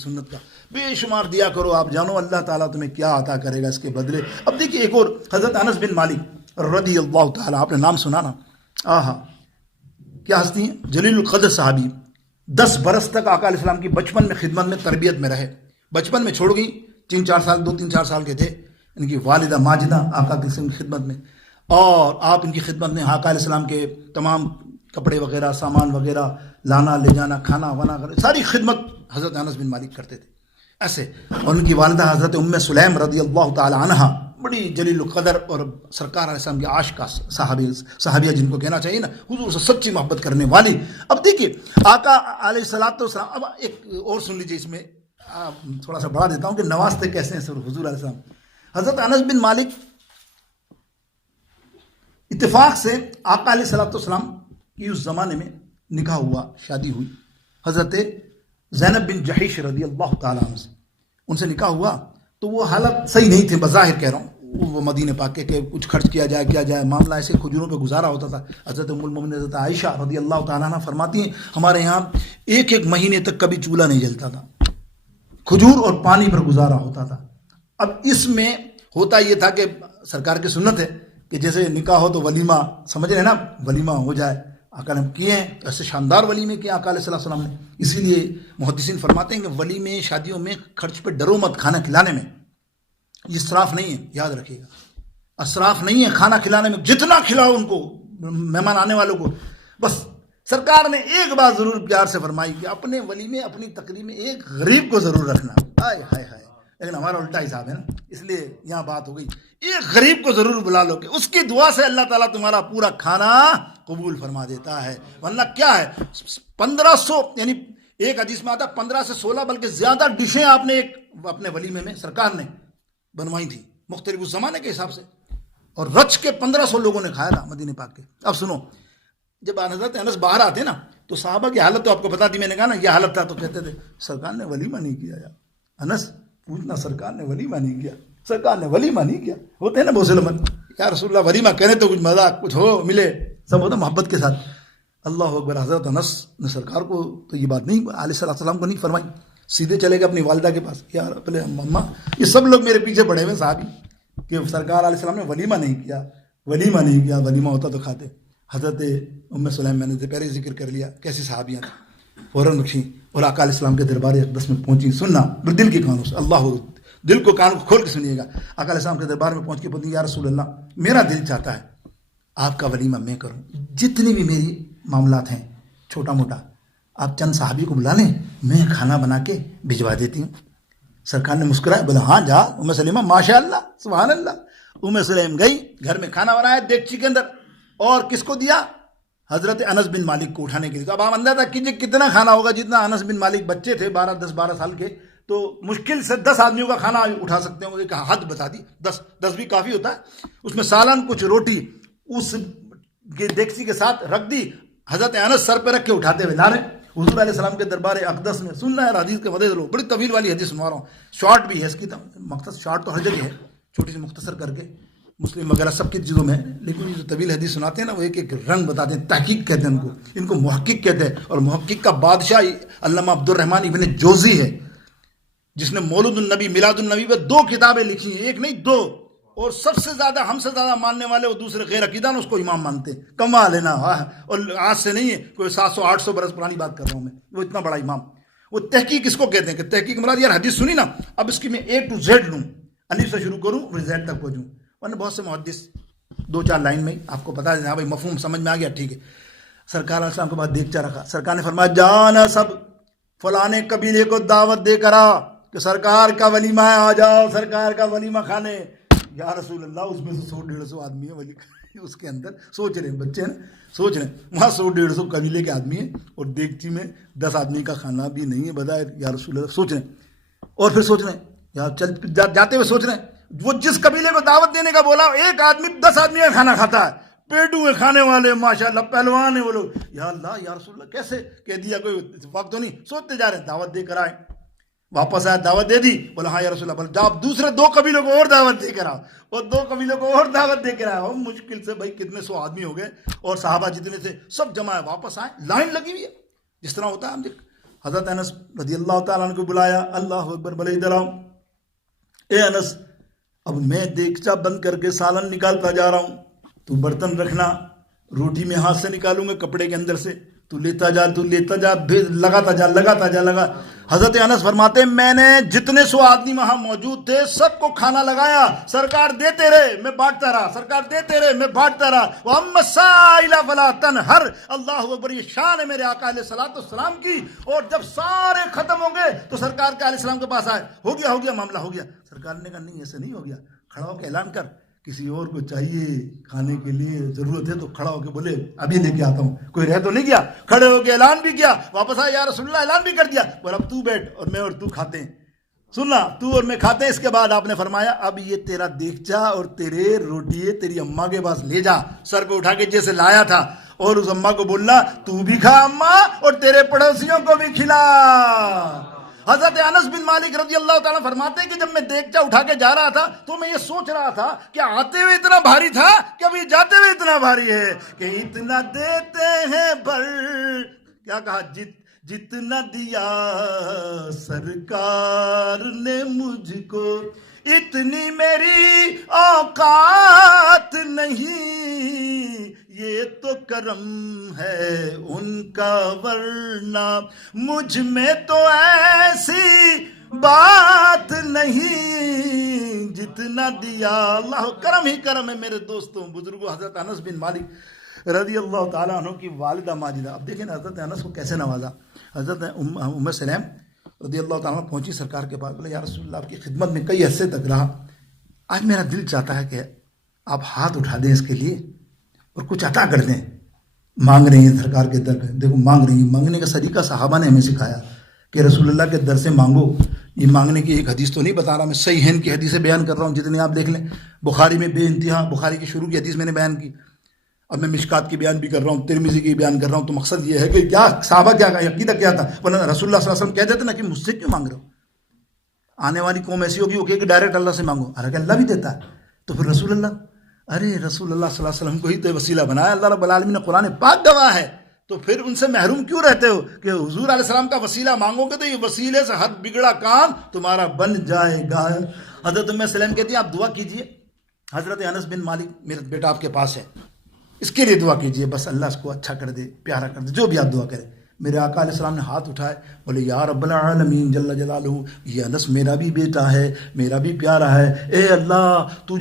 سنت کا بے شمار دیا کرو، آپ جانو اللہ تعالیٰ تمہیں کیا عطا کرے گا اس کے بدلے۔ اب دیکھیے ایک اور حضرت انس بن مالک رضی اللہ تعالیٰ، آپ نے نام سنا نا، کیا ہستی ہیں، جلیل القدر صحابی، 10 برس تک آقا علیہ السلام کی بچپن میں خدمت میں تربیت میں رہے، بچپن میں چھوڑ گئی، 2-3 4 سال کے تھے، ان کی والدہ ماجدہ آقا کی خدمت میں، اور آپ ان کی خدمت میں آقا علیہ السلام کے تمام کپڑے وغیرہ سامان وغیرہ لانا لے جانا، کھانا وانا، ساری خدمت حضرت انس بن مالک کرتے تھے ایسے۔ اور ان کی والدہ حضرت ام سلیم رضی اللہ تعالی عنہا، بڑی جلیل القدر اور سرکار علیہ السلام کی عاشقہ صحابیہ جن کو کہنا چاہیے نا، حضور سے سچی محبت کرنے والی۔ اب دیکھیے آقا علیہ السلام، اب ایک اور سن لیجیے، اس میں تھوڑا سا بڑھا دیتا ہوں کہ نوازتے کیسے ہیں سر حضور علیہ السلام۔ حضرت انس بن مالک اتفاق سے آقا علیہ السلام کی اس زمانے میں نکاح ہوا، شادی ہوئی حضرت زینب بن جحش رضی اللہ تعالیٰ عنہ سے، ان سے نکاح ہوا تو وہ حالت صحیح نہیں تھی، بظاہر کہہ رہا ہوں، وہ مدینے پاک کے کہ کچھ خرچ کیا جائے معاملہ ایسے کھجوروں پہ گزارا ہوتا تھا۔ حضرت ام المومنین حضرت عائشہ رضی اللہ تعالیٰ عنہ فرماتی ہیں ہمارے یہاں ایک مہینے تک کبھی چولہا نہیں جلتا تھا، کھجور اور پانی پر گزارا ہوتا تھا۔ اب اس میں ہوتا یہ تھا کہ سرکار کی سنت ہے کہ جیسے نکاح ہو تو ولیمہ، سمجھ رہے ہیں نا، ولیمہ ہو جائے، آقا نے کیے ہیں ایسے شاندار ولیمے کیے آقا علیہ السلام نے۔ اسی لیے محدثین فرماتے ہیں کہ ولیمے شادیوں میں خرچ پہ ڈرو مت، کھانا کھلانے میں یہ اسراف نہیں ہے، یاد رکھیے گا، اسراف نہیں ہے کھانا کھلانے میں، جتنا کھلاؤ ان کو، مہمان آنے والوں کو۔ بس سرکار نے ایک بات ضرور پیار سے فرمائی کہ اپنے ولیمے اپنی تقریب میں ایک غریب کو ضرور رکھنا۔ ہائے ہائے ہائے، لیکن ہمارا الٹا حساب ہے نا، اس لیے یہاں بات ہو گئی، ایک غریب کو ضرور بلا لو کہ اس کی دعا سے اللہ تعالیٰ تمہارا پورا کھانا قبول فرما دیتا ہے۔ ورنہ کیا ہے، 1500، یعنی ایک حدیث میں آتا 15 سے 16 بلکہ زیادہ ڈشیں آپ نے ایک اپنے ولیمے میں سرکار نے بنوائی تھی، مختلف اس زمانے کے حساب سے، اور رچ کے 1500 لوگوں نے کھایا تھا مدینے پاک کے۔ اب سنو، جب حضرت انس باہر آتے نا تو صحابہ کی حالت تو آپ کو بتا دی میں نے کہا نا، یہ حالت تھا، تو کہتے تھے سرکار نے ولیمہ نہیں کیا یار، انس پوچھنا سرکار نے ولیمہ نہیں کیا، سرکار نے ولیمہ نہیں کیا۔ ہوتے ہیں نا بہت سے لوگ، یا رسول اللہ ولیمہ کہنے تو کچھ مذاق کچھ ہو ملے، سب ہوتا محبت کے ساتھ۔ اللہ اکبر، حضرت انس نے سرکار کو تو یہ بات نہیں، علیہ السلام کو نہیں فرمائی، سیدھے چلے گئے اپنی والدہ کے پاس، یار پہلے مما، یہ سب لوگ میرے پیچھے پڑے ہوئے صحابی کہ سرکار علیہ السلام نے ولیمہ نہیں کیا، ولیمہ نہیں کیا، ولیمہ ہوتا تو کھاتے۔ حضرت ام سلیم، میں نے پہلے ذکر کر لیا کیسی صحابیاں تھیں، فوراً اٹھی اور آقا علیہ السلام کے دربار اقدس میں پہنچی۔ سننا دل کے کانوں سے، اللہ دل کو کان کھول کے سنیے گا۔ آقا علیہ السلام کے دربار میں پہنچ کے بولی یا رسول اللہ، میرا دل چاہتا ہے آپ کا ولیمہ میں کروں، جتنی بھی میری معاملات ہیں چھوٹا موٹا، آپ چند صحابی کو بلا لیں، میں کھانا بنا کے بھجوا دیتی ہوں۔ سرکار نے مسکرایا، بولا ہاں جا ام سلیمہ، ماشاء اللہ سبحان اللہ۔ ام سلیم گئی، گھر میں کھانا بنایا دیگچی کے اندر، اور کس کو دیا؟ حضرت انس بن مالک کو اٹھانے کے لیے۔ تو اب آپ اندازہ کیجیے کتنا کھانا ہوگا، جتنا انس بن مالک بچے تھے 10-12 سال کے، تو مشکل سے 10 آدمیوں کا کھانا اٹھا سکتے ہیں، ایک حد بتا دی، 10 بھی کافی ہوتا ہے۔ اس میں سالن کچھ روٹی اس دیگچی کے ساتھ رکھ دی، حضرت انس سر پہ رکھ کے اٹھاتے ہوئے لا رہے حضور علیہ السلام کے دربار اقدس میں۔ سننا ہے حدیث کے مدد لو، بڑی طویل والی حدیث سنوا رہا ہوں، شارٹ بھی ہے اس کی، مختصر شارٹ تو ہر جگہ ہے، چھوٹی سی مختصر کر کے مسلم وغیرہ سب کی چیزوں میں، لیکن یہ جو طویل حدیث سناتے ہیں نا وہ ایک رنگ بتاتے ہیں، تحقیق کہتے ہیں ان کو محقق کہتے ہیں، اور محقق کا بادشاہ علامہ عبد الرحمن ابن جوزی ہے، جس نے مولود النبی میلاد النبی پہ 2 کتابیں لکھی ہیں، ایک نہیں 2، اور سب سے زیادہ ہم سے زیادہ ماننے والے وہ دوسرے غیر عقیدہ اس کو امام مانتے ہیں۔ کمال ہے نا، اور آج سے نہیں ہے، کوئی 700-800 برس پرانی بات کر رہا ہوں میں، وہ اتنا بڑا امام۔ وہ تحقیق اس کو کہتے ہیں کہ تحقیق مراد یار حدیث سنی نا، اب اس کی میں A to Z لوں، الف سے شروع کروں اور Z تک پہنچوں، ورنہ بہت سے محدث 2-4 لائن میں آپ کو بتا دیں، ہاں بھائی مفہوم سمجھ میں آ گیا ٹھیک ہے۔ سرکار علیہ السلام کے بعد دیگچا رکھا، سرکار نے فرمایا جانا سب فلانے قبیلے کو دعوت دے کر آ کہ سرکار کا ولیمہ ہے، آ جاؤ سرکار کا ولیمہ کھانے۔ یا رسول اللہ، اس میں سے 100-150 آدمی ہے ولی اس کے اندر، سوچ رہے ہیں بچے ہیں، سوچ رہے ہیں وہاں 100-150 قبیلے کے آدمی ہیں اور دیگچی میں 10 آدمی کا کھانا بھی نہیں ہے بظاہر، یا رسول اللہ سوچ رہے ہیں، اور پھر سوچ رہے ہیں یار چل جاتے ہوئے سوچ رہے ہیں وہ جس قبیلے کو دعوت دینے کا بولا، ایک آدمی 10 آدمی کا کھانا کھاتا ہے، پیٹوں میں کھانے والے ماشاءاللہ پہلوان ہیں وہ لوگ، یا اللہ یا رسول اللہ کیسے کہہ دیا، کوئی اتفاق تو نہیں، سوچتے جا رہے ہیں دعوت دے کر آئے، واپس آیا دعوت دے دی، بولا ہاں یا رسول اللہ، بولا آپ دوسرے 2 قبیلوں کو اور دعوت دے کر آؤ، اور 2 قبیلوں کو اور دعوت دے کر آؤ، مشکل سے بھائی کتنے 100 آدمی ہو گئے، اور صحابہ جتنے تھے سب جمع ہے، واپس آئے، لائن لگی ہوئی ہے، جس طرح ہوتا ہے ہم حضرت انس رضی اللہ تعالیٰ عنہ کو بلایا, اللہ اکبر, بھلے ادھر آؤ. اے انس, اب میں دیگچا بند کر کے سالن نکالتا جا رہا ہوں, تو برتن رکھنا, روٹی میں ہاتھ سے نکالوں گا کپڑے کے اندر سے, تو لیتا جا لگاتا جا. حضرت انس فرماتے ہیں میں نے جتنے سو آدمی وہاں موجود تھے سب کو کھانا لگایا, سرکار دیتے رہے میں بانٹتا رہا, سرکار دیتے رہے میں بانٹتا رہا. وَأَمَّا السَّائِلَ فَلَا تَنْهَرْ, اللہ اکبر, یہ شان ہے میرے آقا علیہ الصلوۃ والسلام کی. اور جب سارے ختم ہو گئے تو سرکار کے علیہ السلام کے پاس آئے, ہو گیا معاملہ ہو گیا. سرکار نے کہا نہیں ایسے نہیں ہو گیا, کھڑا ہو کے اعلان کر, کسی اور کو چاہیے کھانے کے لیے ضرورت ہے تو کھڑا ہو کے بولے ابھی لے کے آتا ہوں. کوئی رہ تو نہیں گیا, کھڑے ہو کے اعلان بھی کیا, واپس آیا یا رسول اللہ, اعلان بھی کر دیا, اور اب تو بیٹھ اور میں اور تو کھاتے ہیں. سننا, تو اور میں کھاتے ہیں. اس کے بعد آپ نے فرمایا اب یہ تیرا دیگچا اور تیرے روٹی تیری اماں کے پاس لے جا, سر پہ اٹھا کے جیسے لایا تھا, اور اس اماں کو بولنا تو بھی کھا اماں اور تیرے پڑوسیوں کو بھی کھلا. حضرت انس بن مالک رضی اللہ تعالیٰ فرماتے ہیں کہ جب میں دیگچا اٹھا کے جا رہا تھا تو میں یہ سوچ رہا تھا کہ آتے ہوئے اتنا بھاری تھا کہ ابھی جاتے ہوئے اتنا بھاری ہے, کہ اتنا دیتے ہیں بھر, کیا کہا, جتنا دیا سرکار نے مجھ کو, اتنی میری اوقات نہیں, یہ تو کرم ہے ان کا, ورنہ مجھ میں تو ایسی بات نہیں, جتنا دیا اللہ, کرم ہی کرم ہے میرے دوستوں بزرگوں. حضرت انس بن مالک رضی اللہ تعالیٰ عنہ کی والدہ ماجدہ, اب دیکھیں نا حضرت انس کو کیسے نوازا. حضرت ام سلیم رضی اللہ تعالیٰ عنہ پہنچی سرکار کے پاس, بولے یا رسول اللہ آپ کی خدمت میں کئی عرصے تک رہا, آج میرا دل چاہتا ہے کہ آپ ہاتھ اٹھا دیں اس کے لیے اور کچھ عطا کر دیں. مانگ رہی ہیں سرکار کے در پہ, دیکھو مانگ رہی ہیں, مانگنے کا طریقہ صحابہ نے ہمیں سکھایا کہ رسول اللہ کے در سے مانگو. یہ مانگنے کی ایک حدیث تو نہیں بتا رہا میں, صحیح ہند کی حدیثیں بیان کر رہا ہوں, جتنے آپ دیکھ لیں. بخاری میں بے انتہا, بخاری کی شروع کی حدیث میں نے بیان کی, اب میں مشکات کی بیان بھی کر رہا ہوں, ترمذی کی بیان کر رہا ہوں. تو مقصد یہ ہے کہ کیا صحابہ کیا عقیدہ کیا تھا, ورنہ رسول اللہ صلی اللہ علیہ وسلم کہہ دیتے نا کہ مجھ سے کیوں مانگ رہے ہو, آنے والی قوم ایسی ہوگی وہ کہ ڈائریکٹ اللہ سے مانگو, حالانکہ اللہ بھی دیتا ہے. تو پھر رسول اللہ, ارے رسول اللہ صلی اللہ علیہ وسلم کو ہی تو وسیلہ بنایا اللہ رب العالمین نے, قرآن پاک گواہ ہے, تو پھر ان سے محروم کیوں رہتے ہو کہ حضور علیہ السلام کا وسیلہ مانگو گے تو یہ وسیلے سے ہر بگڑا کام تمہارا بن جائے گا. حضرت ام سلیم کہتی ہیں آپ دعا کیجئے, حضرت انس بن مالک میرا بیٹا آپ کے پاس ہے, اس کے لیے دعا کیجئے, بس اللہ اس کو اچھا کر دے, پیارا کر دے, جو بھی آپ دعا کریں. میرے آقا علیہ السلام نے ہاتھ اٹھائے, بولے یا رب العالمین جل جلالہ, یہ انس میرا بھی بیٹا ہے, میرا بھی پیارا ہے, اے اللہ تو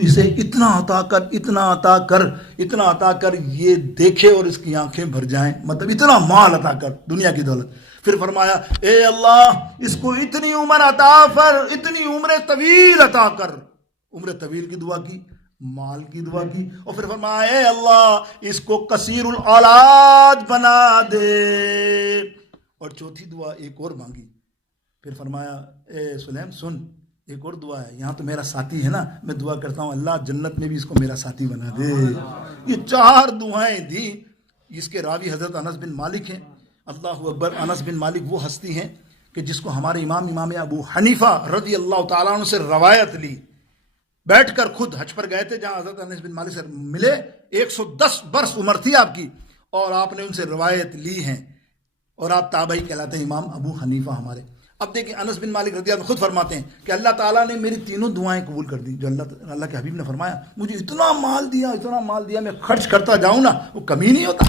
اسے اتنا عطا کر, اتنا عطا کر, اتنا عطا کر, یہ دیکھے اور اس کی آنکھیں بھر جائیں, مطلب اتنا مال عطا کر, دنیا کی دولت. پھر فرمایا اے اللہ اس کو اتنی عمر عطا کر, اتنی عمر طویل عطا کر. عمر طویل کی دعا کی, مال کی دعا کی, اور پھر فرمایا اے اللہ اس کو کثیر الاولاد بنا دے. اور چوتھی دعا ایک اور مانگی, پھر فرمایا اے سلیم سن, ایک اور دعا ہے, یہاں تو میرا ساتھی ہے نا, میں دعا کرتا ہوں اللہ جنت میں بھی اس کو میرا ساتھی بنا دے. یہ 4 دعائیں دی. اس کے راوی حضرت انس بن مالک ہیں. اللہ اکبر. انس بن مالک وہ ہستی ہیں کہ جس کو ہمارے امام ابو حنیفہ رضی اللہ تعالیٰ عنہ سے روایت لی, بیٹھ کر خود حج پر گئے تھے جہاں حضرت انس بن مالک سے ملے, 110 برس عمر تھی آپ کی, اور آپ نے ان سے روایت لی ہیں, اور آپ تابعی کہلاتے ہیں امام ابو حنیفہ ہمارے. اب دیکھیں انس بن مالک رضی اللہ عنہ خود فرماتے ہیں کہ اللہ تعالیٰ نے میری تینوں دعائیں قبول کر دی, جو اللہ کے حبیب نے فرمایا مجھے اتنا مال دیا, میں خرچ کرتا جاؤں نا وہ کمی نہیں ہوتا,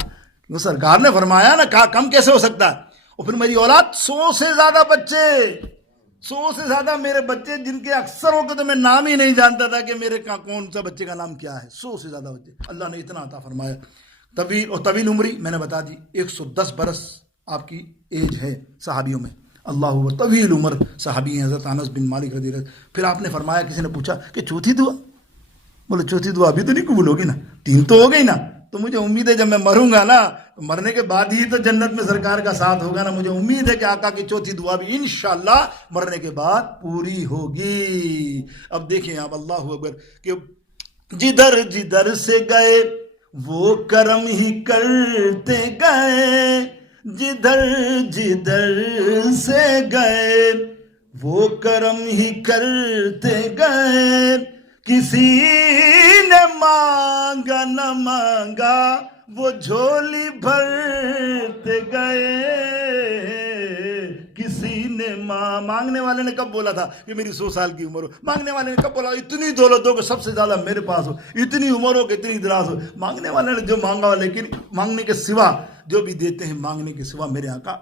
وہ سرکار نے فرمایا نا, کم کیسے ہو سکتا ہے. اور پھر میری اولاد 100 سے زیادہ بچے, 100 سے زیادہ میرے بچے, جن کے اکثروں کے تو میں نام ہی نہیں جانتا تھا کہ میرے کون سا بچے کا نام کیا ہے. 100 سے زیادہ بچے اللہ نے اتنا عطا فرمایا. طویل عمری میں نے بتا دی, 110 برس آپ کی ایج ہے صحابیوں میں. اللہ اکبر, طویل عمر صحابی ہیں حضرت انس بن مالک رضی اللہ. پھر آپ نے فرمایا, کسی نے پوچھا کہ چوتھی دعا, بولے چوتھی دعا ابھی تو نہیں قبول ہوگی نا, 3 تو ہو گئی نا, تو مجھے امید ہے جب میں مروں گا نا, مرنے کے بعد ہی تو جنت میں سرکار کا ساتھ ہوگا نا, مجھے امید ہے کہ آقا کی چوتھی دعا بھی انشاءاللہ مرنے کے بعد پوری ہوگی. اب دیکھیں آپ, اللہ اکبر, کہ جدھر جدھر سے گئے وہ کرم ہی کرتے گئے, جدھر جدھر سے گئے وہ کرم ہی کرتے گئے, کسی نے مانگا نہ مانگا وہ جھولی بھرتے گئے. نے مانگنے والے نے کب بولا تھا کہ میری 100 سال کی عمر ہو؟ مانگنے والے نے کب بولا اتنی دولت ہو کہ سب سے زیادہ میرے پاس ہو، اتنی عمر ہو کہ اتنی دراز ہو؟ مانگنے والے نے جو مانگا، لیکن مانگنے کے سوا جو بھی دیتے ہیں، مانگنے کے سوا میرے آقا